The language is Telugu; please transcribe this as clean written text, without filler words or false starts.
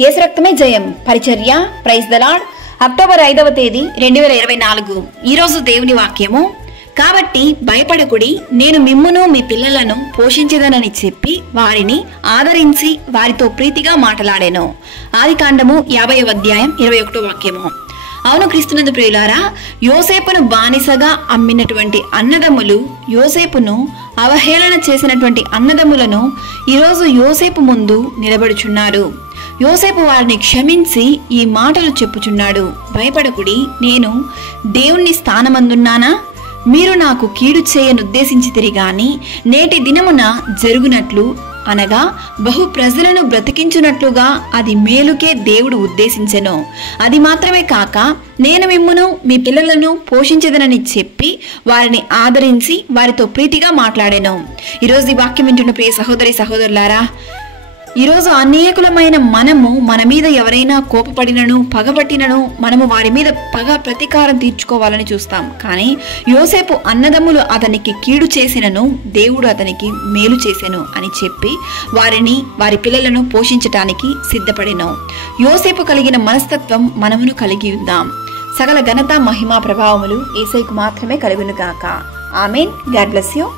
యేసు రక్తమే జయం పరిచర్య ప్రైజ్ ద లార్డ్. అక్టోబర్ 5వ తేదీ 2024. ఈరోజు దేవుని వాక్యము, కాబట్టి భయపడకుడి, నేను మిమ్మును మీ పిల్లలను పోషించదనని చెప్పి వారిని ఆదరించి వారితో ప్రీతిగా మాట్లాడాను. ఆదికాండము 50వ అధ్యాయం 21వ వాక్యము. అవును క్రీస్తునందు ప్రియులారా, యోసేపును బానిసగా అమ్మినటువంటి అన్నదమ్ములు, యోసేపును అవహేళన చేసినటువంటి అన్నదమ్ములను ఈరోజు యోసేపు ముందు నిలబడుచున్నారు. యోసేపు వారిని క్షమించి ఈ మాటలు చెప్పుచున్నాడు, భయపడకుడి, నేను దేవుని స్థానమందున్నానా? మీరు నాకు కీడు చేయనుద్దేశించితిరి గాని నేటి దినమున జరుగునట్లు అనగా బహు ప్రజలను బ్రతికించునట్లుగా అది మేలుకే దేవుడు ఉద్దేశించెను. అది మాత్రమే కాక నేను మిమ్మును మీ పిల్లలను పోషించదనని చెప్పి వారిని ఆదరించి వారితో ప్రీతిగా మాట్లాడాను. ఈరోజు ఈ వాక్యం వింటున్న ప్రియ సహోదరి సహోదరులారా, ఈరోజు అనేకులమైన మనము మన మీద ఎవరైనా కోపపడినను పగబట్టినను మనము వారి మీద పగ ప్రతీకారం తీర్చుకోవాలని చూస్తాం. కానీ యోసేపు అన్నదమ్ములు అతనికి కీడు చేసినను దేవుడు అతనికి మేలు చేసెను అని చెప్పి వారిని వారి పిల్లలను పోషించటానికి సిద్ధపడిను. యోసేపు కలిగిన మనస్తత్వం మనమును కలిగి ఉందాం. సకల ఘనత మహిమ ప్రభావములు యేసయ్యకు మాత్రమే కలుగును గాక. ఆమేన్. God bless you.